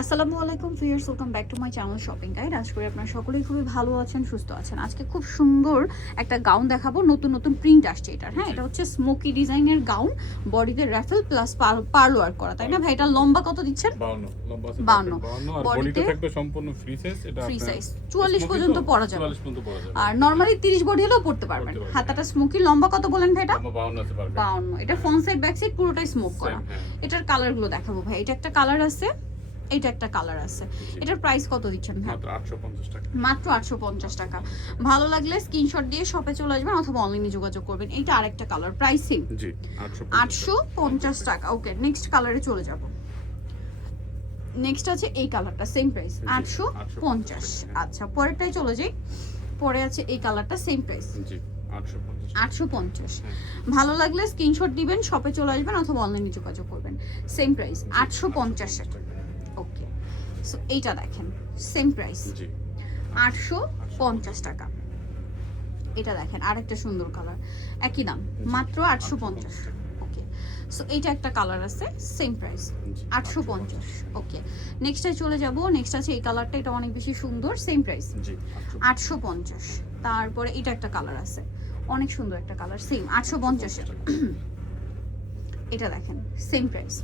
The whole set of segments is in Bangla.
আসসালামু আলাইকুম viewers, welcome back to my channel shopping guide. আশা করি আপনারা সকলেই খুবই ভালো আছেন, সুস্থ আছেন। আজকে খুব সুন্দর একটা গাউন দেখাবো, নতুন নতুন প্রিন্ট আসছে এটার। হ্যাঁ, এটা হচ্ছে স্মোকি ডিজাইনের গাউন, বডিতে রাফেল প্লাস পার্ল ওয়ার্ক করা, তাই না ভাই? এটা লম্বা কত দিচ্ছেন? 52 লম্বা আছে 52 আর বডিতে থাকবে সম্পূর্ণ ফ্রি সাইজ। এটা ফ্রি আপনার সাইজ 44 পর্যন্ত পরা যাবে। 44 পর্যন্ত পরা যাবে। আর নরমালি 30 বডি হলেও পড়তে পারবেন। হাতাটা স্মোকি, লম্বা কত বলেন ভাই এটা? লম্বা 52 আছে পারবে। 52। এটা ফ্রন্ট সাইড ব্যাক সাইড পুরোটাই স্মোক করা। এটার কালারগুলো দেখাবো ভাই। এটা একটা কালার আছে, এটা একটা কালার আছে। এটার প্রাইস কত দিচ্ছেন ভাই? মাত্র 850 টাকা। মাত্র 850 টাকা। ভালো লাগলে স্ক্রিনশট দিয়ে শপে চলে আসবেন অথবা অনলাইনে যোগাযোগ করবেন। এইটা আরেকটা কালার, প্রাইস সেম জি 850 টাকা। ওকে, নেক্সট কালারে চলে যাব। নেক্সট আছে এই কালারটা, সেম প্রাইস 850। আচ্ছা, পরেরটাই চলে যাই। পরে আছে এই কালারটা, সেম প্রাইস জি 850। 850। ভালো লাগলে স্ক্রিনশট দিবেন, শপে চলে আসবেন অথবা অনলাইনে যোগাযোগ করবেন। সেম প্রাইস 850 টাকা। ওকে, সো এইটা দেখেন, সেম প্রাইস জি 850 টাকা। এটা দেখেন, আরেকটা সুন্দর কালার, একই দাম, মাত্র 850। ওকে, সো এইটা একটা কালার আছে, সেম প্রাইস 850। ওকে, নেক্সটে চলে যাব। নেক্সট আছে এই কালারটা, এটা অনেক বেশি সুন্দর, সেম প্রাইস জি 850। তারপরে এটা একটা কালার আছে, অনেক সুন্দর একটা কালার, সেম 850। এটা দেখেন, সেম প্রাইস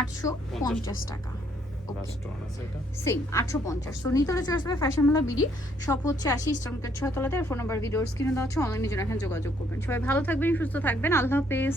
850 টাকা। সেম 850। সো নিতলে চলে আসবে ফ্যাশন মেলা বিডি, সব হচ্ছে 80 ইস্টার্ন কাট 6 তলাতে। ফোন নাম্বার ভিডিওর স্ক্রিনে দেওয়া আছে, অনলাইনে জন্য এখন যোগাযোগ করবেন। সবাই ভালো থাকবেন, সুস্থ থাকবেন, আল্লাহ হাফেজ।